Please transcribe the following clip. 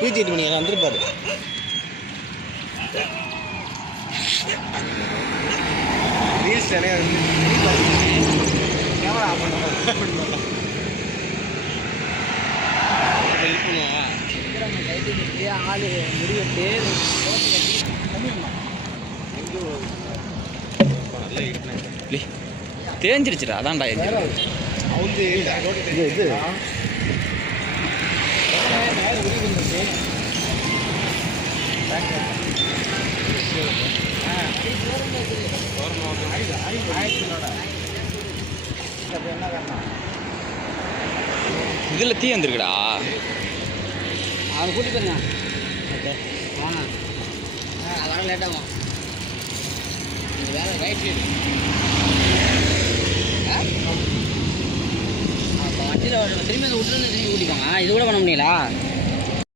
பீச்சி எட்டு மணி வந்துருப்பாரு ரீல்ஸ் நிறைய கேமரா ஆஃப் பண்ண ஆளு முடிவெட்டு தேஞ்சிருச்சுடா அதான்டா இது இது இது இதுல தீ வந்திருக்குடா. அவன் கூட்டி போயிருங்க வாங்க வர லேட் ஆகும் வேலை ரைட் சைடு அப்போ திரும்பி அந்த விட்டுருந்து திரும்பி ஊட்டிக்கோங்க இது கூட பண்ண முடியல